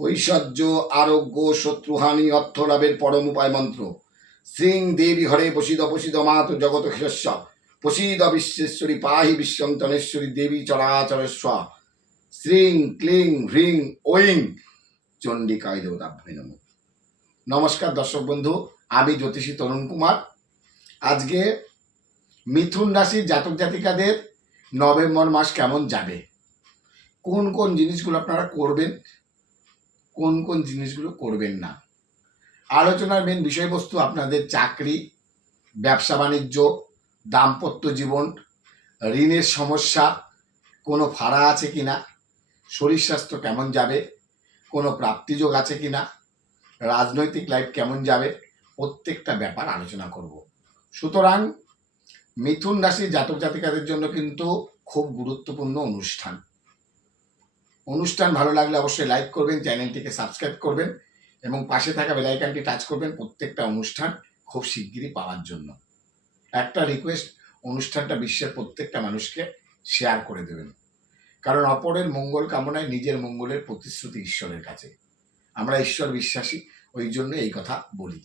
ঐশ্বর্য, আরোগ্য, শত্রুহানি, অর্থলাভের পরম উপায় মন্ত্র শ্রীং দেবী হরে প্রসিদ প্রসিদ মাত জগত হিরস্য প্রসিদ বিশ্বেশ্বরী পাহি বিশ্বন্তনেশ্বরী দেবী চরাচরেশ্ব শ্রীং ক্লিং হ্রিং ওইং চণ্ডিকায় দেবতাভ্যে নম। নমস্কার দর্শক বন্ধু, আমি জ্যোতিষী তরুণ কুমার। আজকে মিথুন রাশির জাতক জাতিকাদের নভেম্বর মাস কেমন যাবে? কোন কোন জিনিসগুলো আপনারা করবেন? কোন কোন জিনিসগুলো করবেন না। আলোচনার মেন বিষয়বস্তু আপনাদের চাকরি, ব্যবসা বাণিজ্য, দাম্পত্য জীবন, ঋণের সমস্যা, কোনো ফাড়া আছে কি না শরীর স্বাস্থ্য কেমন যাবে, কোনো প্রাপ্তিযোগ আছে কি না রাজনৈতিক লাইফ কেমন যাবে, প্রত্যেকটা ব্যাপার আলোচনা করব। সুতরাং মিথুন রাশির জাতক জাতিকাদের জন্য কিন্তু খুব গুরুত্বপূর্ণ অনুষ্ঠান। অনুষ্ঠান ভালো লাগলে অবশ্যই লাইক করবেন, চ্যানেলটিকে সাবস্ক্রাইব করবেন এবং পাশে থাকা বেলাইকানটি টাচ করবেন প্রত্যেকটা অনুষ্ঠান খুব শিগগিরই পাওয়ার জন্য। একটা রিকোয়েস্ট অনুষ্ঠানটা বিশ্বের প্রত্যেকটা মানুষকে শেয়ার করে দেবেন। কারণ অপরের মঙ্গল কামনায় নিজের মঙ্গলের প্রতিশ্রুতি ঈশ্বরের কাছে। আমরা ঈশ্বর বিশ্বাসী, ওই জন্য এই কথা বলি।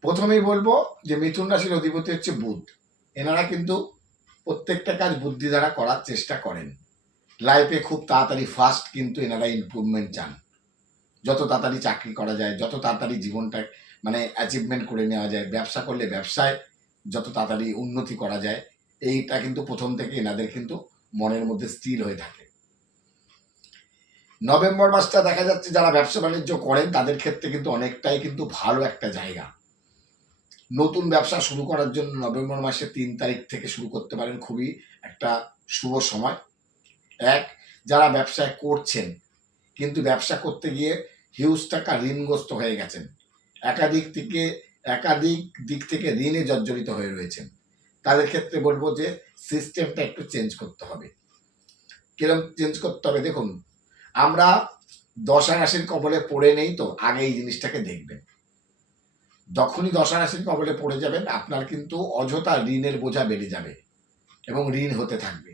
প্রথমেই বলব যে মিথুন রাশির অধিপতি হচ্ছে বুধ। এনারা কিন্তু প্রত্যেকটা কাজ বুদ্ধি দ্বারা করার চেষ্টা করেন। লাইফে খুব তাড়াতাড়ি ফাস্ট কিন্তু এনারা ইমপ্রুভমেন্ট চান। যত তাড়াতাড়ি চাকরি করা যায়, যত তাড়াতাড়ি জীবনটা মানে অ্যাচিভমেন্ট করে নেওয়া যায়, ব্যবসা করলে ব্যবসায় যত তাড়াতাড়ি উন্নতি করা যায়, এইটা কিন্তু প্রথম থেকে এনাদের কিন্তু মনের মধ্যে স্থির হয়ে থাকে। নভেম্বর মাসটা দেখা যাচ্ছে যারা ব্যবসা বাণিজ্য করেন, তাদের ক্ষেত্রে কিন্তু অনেকটাই কিন্তু ভালো একটা জায়গা। নতুন ব্যবসা শুরু করার জন্য নভেম্বর মাসের তিন তারিখ থেকে শুরু করতে পারেন, খুবই একটা শুভ সময়। এক, যারা ব্যবসায় করছেন, কিন্তু ব্যবসা করতে গিয়ে হিউজ টাকা ঋণগ্রস্ত হয়ে গেছেন। একাধিক থেকে, একাধিক দিক থেকে ঋণে জর্জরিত হয়ে রয়েছেন। তাদের ক্ষেত্রে বলব যে সিস্টেমটা একটু চেঞ্জ করতে হবে। কিরম চেঞ্জ করতে হবে? দেখুন, আমরা দশা রাশির কবলে পড়ে নেই তো, আগে এই জিনিসটাকে দেখবেন। যখনই দশা রাশির কবলে পড়ে যাবেন, আপনার কিন্তু অযথা ঋণের বোঝা বেড়ে যাবে এবং ঋণ হতে থাকবে।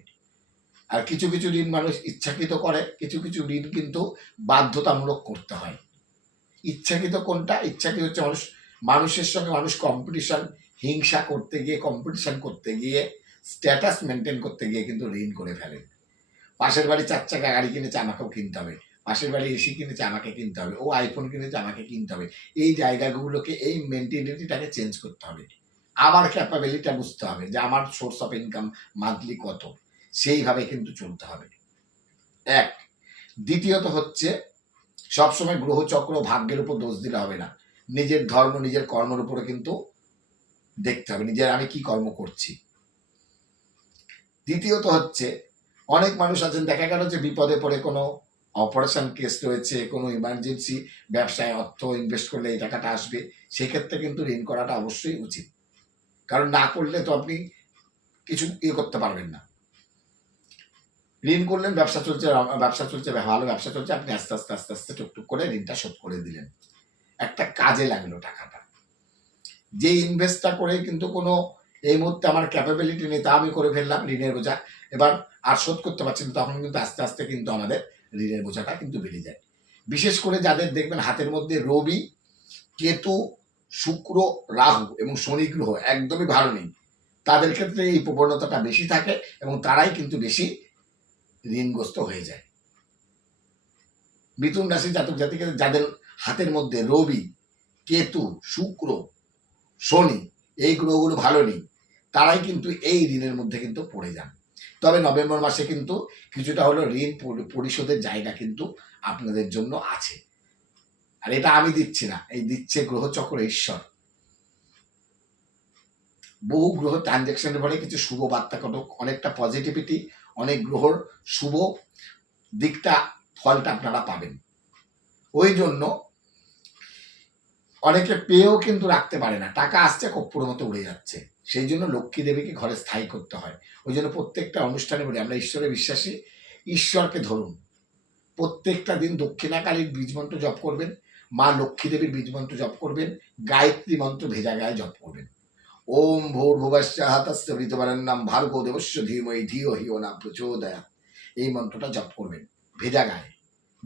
আর কিছু কিছু ঋণ মানুষ ইচ্ছাকৃত করে, কিছু কিছু ঋণ কিন্তু বাধ্যতামূলক করতে হয়। ইচ্ছাকৃত কোনটা? ইচ্ছাকৃত হচ্ছে মানুষ, মানুষের সঙ্গে মানুষ কম্পিটিশন হিংসা করতে গিয়ে কম্পিটিশন করতে গিয়ে স্ট্যাটাস মেনটেন করতে গিয়ে কিন্তু ঋণ করে ফেলে। পাশের বাড়ি চার চাকা গাড়ি কিনেছে, আমাকেও কিনতে হবে। পাশের বাড়ি এসি কিনেছে, আমাকে কিনতে হবে। ও আইফোন কিনেছে, আমাকে কিনতে হবে। এই জায়গাগুলোকে, এই মেন্টালিটিটাকে চেঞ্জ করতে হবে। আমার ক্যাপাবিলিটা বুঝতে হবে যে আমার সোর্স অফ ইনকাম মান্থলি কত। সেইভাবে কিন্তু চলতে হবে। এক, দ্বিতীয়ত হচ্ছে, সবসময় গ্রহচক্র ভাগ্যের উপর দোষ দিলে হবে না। নিজের ধর্ম, নিজের কর্মের উপরে কিন্তু দেখতে হবে, নিজের আমি কি কর্ম করছি। দ্বিতীয়ত হচ্ছে, অনেক মানুষ আছেন, দেখা গেল যে বিপদে পড়ে কোনো অপারেশন কেস রয়েছে, কোনো ইমার্জেন্সি ব্যবসায় অর্থ ইনভেস্ট করলে এই টাকাটা আসবে, সেক্ষেত্রে কিন্তু ঋণ করাটা অবশ্যই উচিত। কারণ না করলে তো আপনি কিছু ইয়ে করতে পারবেন না। ঋণ করলেন, ব্যবসা চলছে ব্যবসা চলছে, ভালো ব্যবসা চলছে, আপনি আস্তে আস্তে আস্তে আস্তে টুকটুক করে ঋণটা শোধ করে দিলেন। একটা কাজে লাগল টাকাটা। যে ইনভেস্টটা করে কিন্তু কোনো, এই মুহূর্তে আমার ক্যাপাবিলিটি নেই, তা আমি করে ফেললাম ঋণের বোঝা। এবার আর শোধ করতে পারছি না, তখন কিন্তু আস্তে আস্তে কিন্তু আমাদের ঋণের বোঝাটা কিন্তু বেড়ে যায়। বিশেষ করে যাদের দেখবেন হাতের মধ্যে রবি, কেতু, শুক্র, রাহু এবং শনি গ্রহ একদমই ভালো নেই। তাদের ক্ষেত্রে এই প্রবণতাটা বেশি থাকে এবং তারাই কিন্তু বেশি ঋণগ্রস্ত হয়ে যায়। মিথুন রাশি জাতক জাতিকে যাদের হাতের মধ্যে রবি, কেতু, শুক্র, শনি, এই গ্রহগুলো ভালো নেই, তারাই কিন্তু এই ঋণের মধ্যে কিন্তু পড়ে যান। তবে নভেম্বর মাসে কিন্তু কিছুটা হলো ঋণ পরিশোধের জায়গা কিন্তু আপনাদের জন্য আছে। আর এটা আমি দিচ্ছি না, এই দিচ্ছে গ্রহচক্র ঈশ্বর। বহু গ্রহ ট্রানজ্যাকশনের ফলে কিছু শুভ বার্তা ঘটক অনেকটা পজিটিভিটি অনেক গ্রহর শুভ দিকটা, ফলটা আপনারা পাবেন। ওই জন্য অনেকে পেয়েও কিন্তু রাখতে পারে না। টাকা আসছে কপ্পুর মতো উড়ে যাচ্ছে। সেই জন্য লক্ষ্মী দেবীকে ঘরে স্থায়ী করতে হয়। ওই জন্য প্রত্যেকটা অনুষ্ঠানে বলি, আমরা ঈশ্বরে বিশ্বাসী, ঈশ্বরকে ধরুন। প্রত্যেকটা দিন দক্ষিণাকালীর বীজ মন্ত্র জপ করবেন, মা লক্ষ্মী দেবীর বীজ মন্ত্র জপ করবেন, গায়ত্রী মন্ত্র ভেজা গায়ে জপ করবেন। ওম ভোর ভুবস্য হাতস্য নাম ভার্গো দেবস্য ধীময়ী ধিও হিও না প্রচোদয়া এই মন্ত্রটা জপ করবেন, ভেজা গায়ে।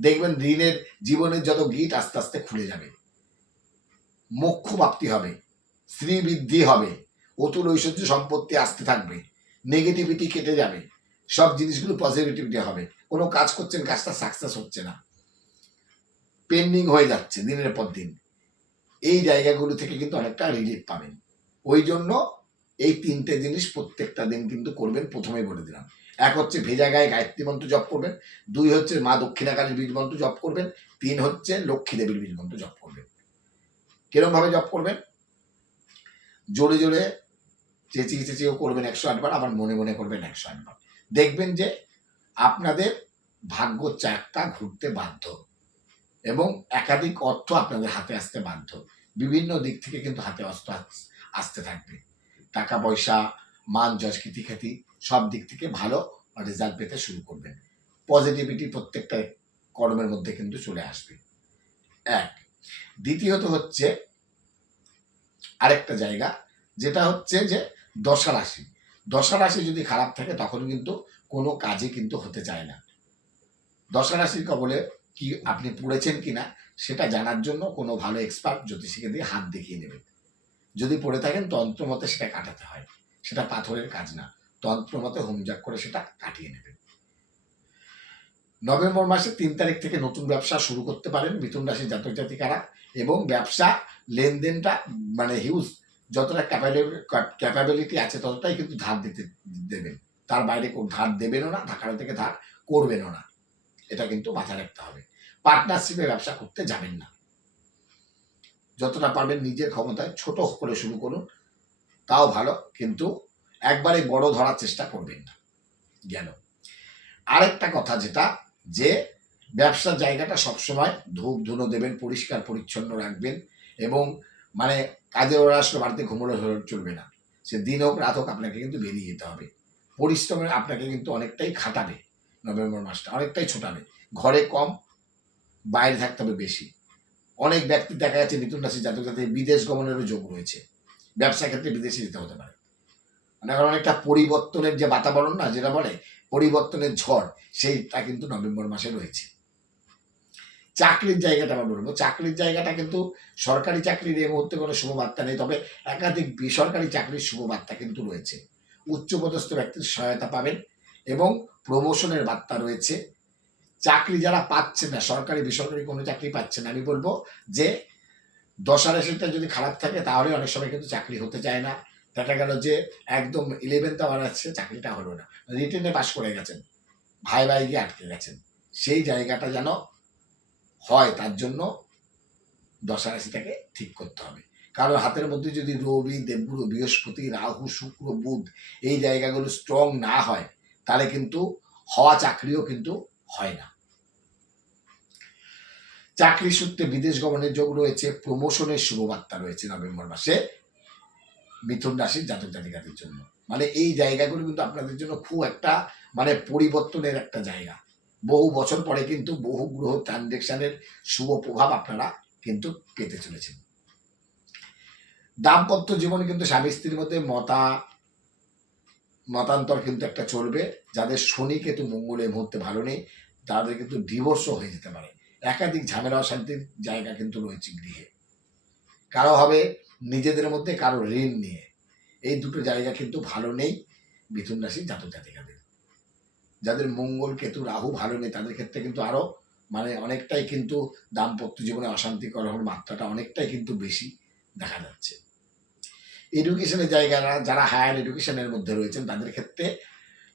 দেখবেন ঋণের জীবনের যত গিট আস্তে আস্তে খুলে যাবে। মোক্ষ প্রাপ্তি হবে, স্ত্রী বৃদ্ধি হবে, অতুল ঐশ্বর্য সম্পত্তি আসতে থাকবে নেগেটিভিটি কেটে যাবে, সব জিনিসগুলো পজিটিভিটি হবে। কোনো কাজ করছেন, কাজটা সাকসেস হচ্ছে না। পেন্ডিং হয়ে যাচ্ছে দিনের পর দিন। এই জায়গাগুলো থেকে কিন্তু অনেকটা রিলিফ পাবেন। ওই জন্য এই তিনটে জিনিস প্রত্যেকটা দিন কিন্তু করবেন, প্রথমেই বলে দিলাম। এক হচ্ছে ভেজা গায়ে গায়ত্রী মন্ত্র জপ করবেন, দুই হচ্ছে মা দক্ষিণাকালীর বীজ মন্ত্র জপ করবেন, তিন হচ্ছে লক্ষ্মী দেবীর বীজ মন্ত্র জপ করবেন। কিরম ভাবে জপ করবেন? জোরে জোরে চেঁচিয়ে চেঁচিয়েও করবেন একশো আটবার, আবার মনে মনে করবেন একশো আটবার। দেখবেন যে আপনাদের ভাগ্য চাকটা ঘুরতে বাধ্য এবং একাধিক অর্থ আপনাদের হাতে আসতে বাধ্য। বিভিন্ন দিক থেকে কিন্তু হাতে অস্ত্র আসতে থাকবে। টাকা, পয়সা, মান, যশ খ্যাতি খ্যাতি সব দিক থেকে ভালো রেজাল্ট পেতে শুরু করবেন। পজিটিভিটি প্রত্যেকটা কর্মের মধ্যে কিন্তু চলে আসবে। এক। দ্বিতীয়ত হচ্ছে আরেকটা জায়গা, যেটা হচ্ছে যে দশা রাশি। দশা রাশি যদি খারাপ থাকে তখন কিন্তু কোনো কাজে কিন্তু হতে চায় না। দশা রাশির কবলে কি আপনি পড়েছেন কিনা সেটা জানার জন্য কোনো ভালো এক্সপার্ট জ্যোতিষীকে দিয়ে হাত দেখিয়ে নেবেন। যদি পড়ে থাকেন, তন্ত্র মতে সেটা কাটাতে হয়। সেটা পাথরের কাজ না। তন্ত্র মতে হোমজাক করে সেটা কাটিয়ে নেবেন। নভেম্বর মাসের তিন তারিখ থেকে নতুন ব্যবসা শুরু করতে পারেন মিথুন রাশির জাতক জাতিকারা এবং ব্যবসা লেনদেনটা মানে হিউজ যতটা ক্যাপাবিলিটি আছে ততটাই কিন্তু ধার দিতে দেবেন। তার বাইরে ধার দেবেনও না ঢাকার থেকে ধার করবেনও না। এটা কিন্তু মাথায় রাখতে হবে। পার্টনারশিপে ব্যবসা করতে যাবেন না। যতটা পারবেন নিজের ক্ষমতায় ছোট করে শুরু করুন। তাও ভালো, কিন্তু একবারে বড় ধরার চেষ্টা করবেন না গেল আরেকটা কথা যেটা, যে ব্যবসার জায়গাটা সবসময় ধূপ ধুনো দেবেন, পরিষ্কার পরিচ্ছন্ন রাখবেন এবং মানে কাজের ওরা আসলে বাড়িতে ঘুমোলে চলবে না। সে দিন হোক, রাত হোক, আপনাকে কিন্তু বেরিয়ে যেতে হবে। পরিশ্রমে আপনাকে কিন্তু অনেকটাই খাটাবে নভেম্বর মাসটা, অনেকটাই ছোটাবে। ঘরে কম, বাইরে থাকতে হবে বেশি। অনেক ব্যক্তি দেখা যাচ্ছে মিথুন রাশি জাতক জাতি বিদেশ গমনেরও যোগ রয়েছে। ব্যবসা ক্ষেত্রে বিদেশে যেতে হতে পারে। মানে এখন অনেকটা পরিবর্তনের যে বাতাবরণ না, যেটা বলে পরিবর্তনের ঝড়, সেইটা কিন্তু নভেম্বর মাসে রয়েছে। চাকরির জায়গাটা আমরা বলব। চাকরির জায়গাটা কিন্তু সরকারি চাকরির এই মুহূর্তে কোনো শুভবার্তা নেই, তবে একাধিক বেসরকারি চাকরির শুভবার্তা কিন্তু রয়েছে। উচ্চপদস্থ ব্যক্তির সহায়তা পাবেন এবং প্রমোশনের বার্তা রয়েছে। চাকরি যারা পাচ্ছে না, সরকারি, বেসরকারি কোনো চাকরি পাচ্ছে না, আমি বলব যে দশা রাশিটা যদি খারাপ থাকে, তাহলে অনেক সময় কিন্তু চাকরি হতে চায় না। দেখা গেল যে একদম ইলেভেন্থ আওয়ার আছে চাকরিটা হলো না। রিটেনে পাস করে গেছেন, ভাই ভাই গিয়ে আটকে গেছেন। সেই জায়গাটা যেন হয়, তার জন্য দশা রাশিটাকে ঠিক করতে হবে। কারণ হাতের মধ্যে যদি রবি দেবগুরু বৃহস্পতি, রাহু, শুক্র, বুধ এই জায়গাগুলো স্ট্রং না হয়, তাহলে কিন্তু হওয়া চাকরিও কিন্তু হয় না। চাকরি সূত্রে বিদেশ গমনের যোগ রয়েছে প্রমোশনের শুভবার্তা রয়েছে নভেম্বর মাসে মিথুন রাশির জাতক জাতিকাদের জন্য। মানে এই জায়গাগুলো কিন্তু আপনাদের জন্য খুব একটা মানে পরিবর্তনের একটা জায়গা। বহু বছর পরে কিন্তু বহু গ্রহ ট্রানজেকশনের শুভ প্রভাব আপনারা কিন্তু পেতে চলেছেন। দাম্পত্য জীবনে কিন্তু স্বামী স্ত্রীর মধ্যে মতা, মতান্তর কিন্তু একটা চলবে। যাদের শনি কেতু মঙ্গলের মুহূর্তে ভালো নেই, তাদের কিন্তু ডিভোর্সও হয়ে যেতে পারে। একাধিক ঝামেলা অশান্তির জায়গা কিন্তু রয়েছে গৃহে। কারও হবে নিজেদের মধ্যে, কারও ঋণ নিয়ে। এই দুটো জায়গা কিন্তু ভালো নেই মিথুন রাশির জাতক জাতিকাদের। যাদের মঙ্গল, কেতু, রাহু ভালো নেই, তাদের ক্ষেত্রে কিন্তু আরও মানে অনেকটাই কিন্তু দাম্পত্য জীবনে অশান্তিকর হওয়ার মাত্রাটা অনেকটাই কিন্তু বেশি দেখা যাচ্ছে। এডুকেশনের জায়গারা যারা হায়ার এডুকেশনের মধ্যে রয়েছেন, তাদের ক্ষেত্রে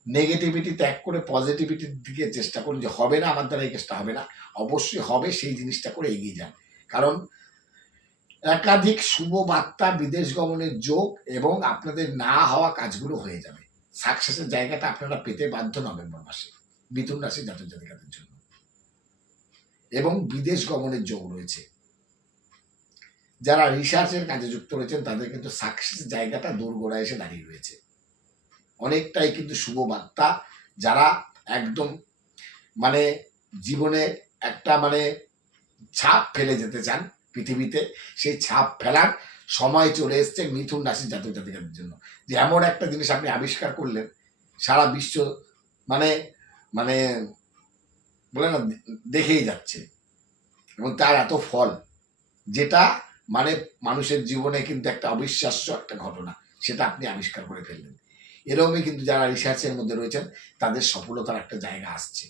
নেগেটিভিটি ত্যাগ করে পজিটিভিটির দিকে চেষ্টা করুন যে হবে না, আমার দ্বারা এই কেসটা হবে না, অবশ্যই হবে, সেই জিনিসটা করে এগিয়ে যান। কারণ একাধিক শুভ বার্তা বিদেশ গমনের যোগ এবং আপনাদের না হওয়া কাজগুলো হয়ে যাবে। সাকসেসের জায়গাটা আপনারা পেতে বাধ্য নভেম্বর মাসে, মিথুন রাশি জাতক জাতিকাদের জন্য। এবং বিদেশ গমনের যোগ রয়েছে। যারা রিসার্চের কাজে যুক্ত রয়েছেন, তাদের কিন্তু সাকসেস জায়গাটা দোরগোড়ায় এসে দাঁড়িয়ে রয়েছে। অনেকটাই কিন্তু শুভ বার্তা যারা একদম মানে জীবনে একটা মানে ছাপ ফেলে যেতে চান পৃথিবীতে, সেই ছাপ ফেলার সময় চলে এসছে মিথুন রাশির জাতক জাতিকাদের জন্য। যে এমন একটা জিনিস আপনি আবিষ্কার করলেন, সারা বিশ্ব মানে মানে বলে না, দেখেই যাচ্ছে। এবং তার এত ফল, যেটা মানে মানুষের জীবনে কিন্তু একটা অবিশ্বাস্য একটা ঘটনা, সেটা আপনি আবিষ্কার করে ফেললেন। এরকমই কিন্তু যারা রিসার্চের মধ্যে রয়েছেন, তাদের সফলতার একটা জায়গা আসছে।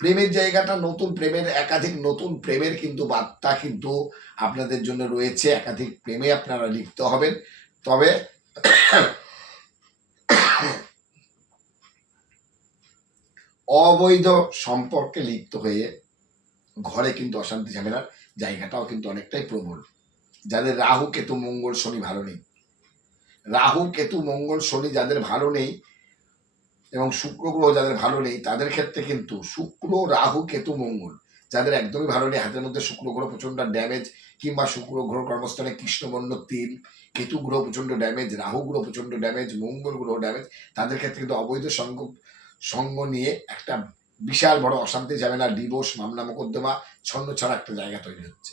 প্রেমের জায়গাটা নতুন, প্রেমের একাধিক নতুন প্রেমের কিন্তু বার্তা কিন্তু আপনাদের জন্য রয়েছে। একাধিক প্রেমে আপনারা লিখতে হবেন। তবে অবৈধ সম্পর্কে লিপ্ত হয়ে ঘরে কিন্তু অশান্তি ঝামেলার জায়গাটাও কিন্তু অনেকটাই প্রবল। যাদের রাহু, কেতু, মঙ্গল, শনি ভালো নেই। রাহু, কেতু, মঙ্গল, শনি যাদের ভালো নেই এবং শুক্র গ্রহ যাদের ভালো নেই, তাদের ক্ষেত্রে কিন্তু শুক্র, রাহু, কেতু, মঙ্গল যাদের একদমই ভালো নেই, হাতের মধ্যে শুক্র গ্রহ প্রচণ্ড ড্যামেজ কিংবা শুক্র গ্রহ কর্মস্থানে কৃষ্ণবর্ণ তিল, কেতু গ্রহ প্রচণ্ড ড্যামেজ রাহু গ্রহ প্রচণ্ড ড্যামেজ মঙ্গল গ্রহ ড্যামেজ তাদের ক্ষেত্রে কিন্তু অবৈধ সঙ্গ সঙ্গ নিয়ে একটা বিশাল বড় অশান্তি ঝামেলা ডিভোর্স মামলা, মোকদ্দমা, ছন্ন ছাড়া একটা জায়গা তৈরি হচ্ছে।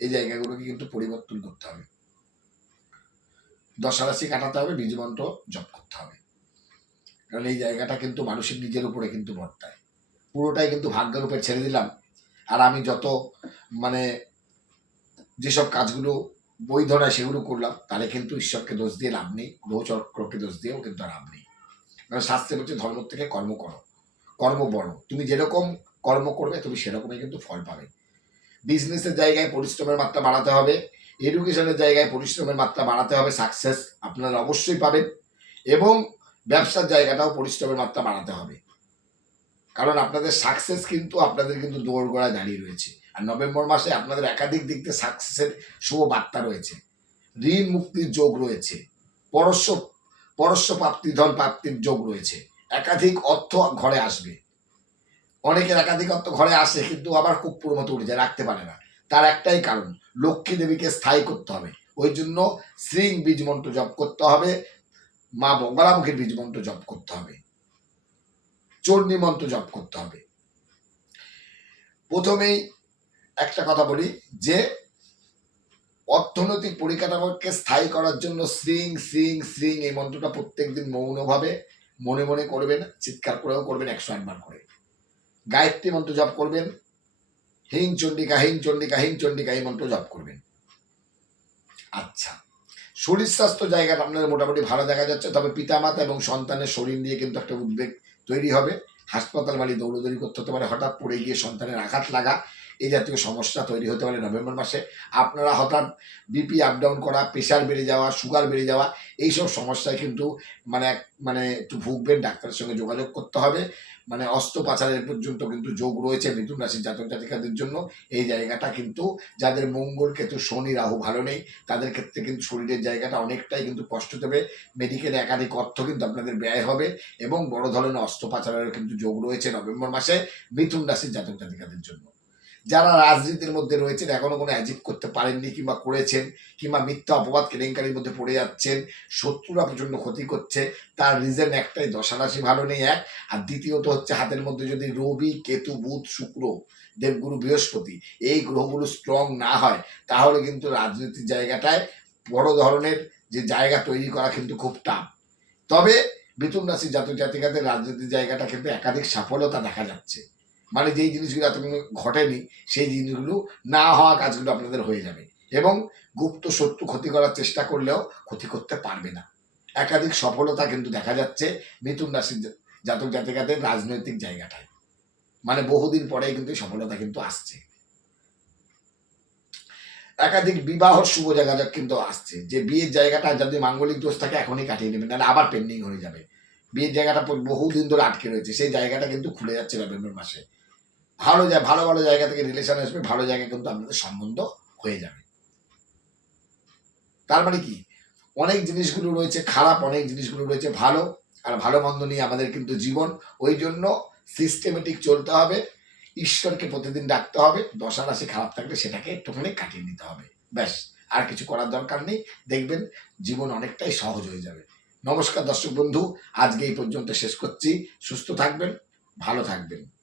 এই জায়গাগুলোকে কিন্তু পরিবর্তন করতে হবে। দশারাশি কাটাতে হবে বীজমন্ত্র জপ করতে হবে। কারণ এই জায়গাটা কিন্তু মানুষের নিজের উপরে কিন্তু বর্তায়। পুরোটাই কিন্তু ভাগ্যের উপরে ছেড়ে দিলাম। আর আমি যত মানে যেসব কাজগুলো বৈধ নয় সেগুলো করলাম, তাহলে কিন্তু ঈশ্বরকে দোষ দিয়ে লাভ নেই, গ্রহচক্রকে দোষ দিয়েও কিন্তু লাভ নেই। কারণ শাস্ত্রে বলছে, ধর্ম থেকে কর্ম করো, কর্ম বড়। তুমি যেরকম কর্ম করবে, তুমি সেরকমই কিন্তু ফল পাবে। বিজনেসের জায়গায় পরিশ্রমের মাত্রা বাড়াতে হবে এডুকেশনের জায়গায় পরিশ্রমের মাত্রা বাড়াতে হবে সাকসেস আপনারা অবশ্যই পাবেন এবং ব্যবসার জায়গাটাও পরিশ্রমের মাত্রা বাড়াতে হবে। কারণ আপনাদের সাকসেস কিন্তু আপনাদের কিন্তু দৌড়গোড়া দাঁড়িয়ে রয়েছে। আর নভেম্বর মাসে আপনাদের একাধিক দিক থেকে সাকসেসের শুভ বার্তা রয়েছে। ঋণ মুক্তির যোগ রয়েছে। পরস্য পরস্য প্রাপ্তি, ধন প্রাপ্তির যোগ রয়েছে। একাধিক অর্থ ঘরে আসবে। অনেকের একাধিক অর্থ ঘরে আসে কিন্তু আবার খুব পুরো মতো উঠে যায় রাখতে পারে না। তার একটাই কারণ, লক্ষ্মী দেবীকে স্থায়ী করতে হবে। ওই জন্য শ্রীং বীজ মন্ত্র জপ করতে হবে, মা বঙ্গলামুখীর বীজ মন্ত্র জপ করতে হবে, চণ্ডী মন্ত্র জপ করতে হবে। প্রথমেই একটা কথা বলি যে, অর্থনৈতিক পরিকাঠামোকে স্থায়ী করার জন্য শ্রিং শ্রিং শ্রিং এই মন্ত্রটা প্রত্যেকদিন মৌনভাবে মনে মনে করবেন, চিৎকার করেও করবেন, একশো একবার করে। গায়ত্রী মন্ত্র জপ করবেন হিং চণ্ডিকা হিং চণ্ডিকা হিং চণ্ডিকা এই মন্ত্র জপ করবেন। আচ্ছা শরীর স্বাস্থ্য জায়গাটা আপনাদের মোটামুটি ভালো দেখা যাচ্ছে, তবে পিতামাতা এবং সন্তানের শরীর নিয়ে কিন্তু একটা উদ্বেগ তৈরি হবে। হাসপাতাল বাড়ি দৌড়দৌড়ি করতে হতে পারে, হঠাৎ পড়ে গিয়ে সন্তানের আঘাত লাগা এই জাতীয় সমস্যা তৈরি হতে পারে নভেম্বর মাসে। আপনারা হঠাৎ বিপি আপ ডাউন করা প্রেশার বেড়ে যাওয়া সুগার বেড়ে যাওয়া, এইসব সমস্যায় কিন্তু মানে মানে একটু ভুগবেন, ডাক্তারের সঙ্গে যোগাযোগ করতে হবে। মানে অস্ত্রোপাচারের পর্যন্ত কিন্তু যোগ রয়েছে মিথুন রাশির জাতক জাতিকাদের জন্য। এই জায়গাটা কিন্তু যাদের মঙ্গল কেতু, শনি, রাহু ভালো নেই, তাদের ক্ষেত্রে কিন্তু শরীরের জায়গাটা অনেকটাই কিন্তু কষ্ট দেবে। মেডিকেলে একাধিক অর্থ কিন্তু আপনাদের ব্যয় হবে এবং বড় ধরনের অস্ত্রোপচারের কিন্তু যোগ রয়েছে নভেম্বর মাসে মিথুন রাশির জাতক জাতিকাদের জন্য। যারা রাজনীতির মধ্যে রয়েছেন, এখনও কোনো অ্যাচিভ করতে পারেননি কিংবা করেছেন, কিংবা মিথ্যা অপবাদ কেলেঙ্কারির মধ্যে পড়ে যাচ্ছেন, শত্রুরা প্রচণ্ড ক্ষতি করছে, তার রিজন একটাই দশারাশি ভালো নেই এক, আর দ্বিতীয়ত হচ্ছে হাতের মধ্যে যদি রবি, কেতু, বুধ, শুক্র, দেবগুরু, বৃহস্পতি এই গ্রহগুলো স্ট্রং না হয়, তাহলে কিন্তু রাজনীতির জায়গাটায় বড় ধরনের যে জায়গা তৈরি করা কিন্তু খুব টাফ। তবে মিথুন রাশির জাতক জাতিকাদের রাজনীতির জায়গাটা কিন্তু একাধিক সফলতা দেখা যাচ্ছে। মানে যেই জিনিসগুলো এতক্ষণ ঘটেনি, সেই জিনিসগুলো না হওয়া কাজগুলো আপনাদের হয়ে যাবে। এবং গুপ্ত শত্রু ক্ষতি করার চেষ্টা করলেও ক্ষতি করতে পারবে না। একাধিক সফলতা কিন্তু দেখা যাচ্ছে মিথুন রাশির জাতক জাতিকাদের রাজনৈতিক জায়গাটায়। মানে বহুদিন পরেই কিন্তু সফলতা কিন্তু আসছে। একাধিক বিবাহ শুভ জায়গা কিন্তু আসছে। যে বিয়ের জায়গাটা যদি মাঙ্গলিক দোষ থাকে, এখনই কাটিয়ে নেবেন, নাহলে আবার পেন্ডিং হয়ে যাবে। বিয়ের জায়গাটা বহুদিন ধরে আটকে রয়েছে, সেই জায়গাটা কিন্তু খুলে যাচ্ছে নভেম্বর মাসে। ভালো যায় ভালো ভালো জায়গা থেকে রিলেশন আসবে, ভালো জায়গায় কিন্তু আপনাদের সম্বন্ধ হয়ে যাবে। তার মানে কি? অনেক জিনিসগুলো রয়েছে খারাপ, অনেক জিনিসগুলো রয়েছে ভালো, আর ভালো মন্দ নিয়ে আমাদের কিন্তু জীবন। ওই জন্য সিস্টেমেটিক চলতে হবে, ঈশ্বরকে প্রতিদিন ডাকতে হবে, দশা রাশি খারাপ থাকলে সেটাকে একটুখানি কাটিয়ে নিতে হবে। ব্যাস, আর কিছু করার দরকার নেই। দেখবেন জীবন অনেকটাই সহজ হয়ে যাবে। নমস্কার দর্শক বন্ধু, আজকে এই পর্যন্ত শেষ করছি। সুস্থ থাকবেন, ভালো থাকবেন।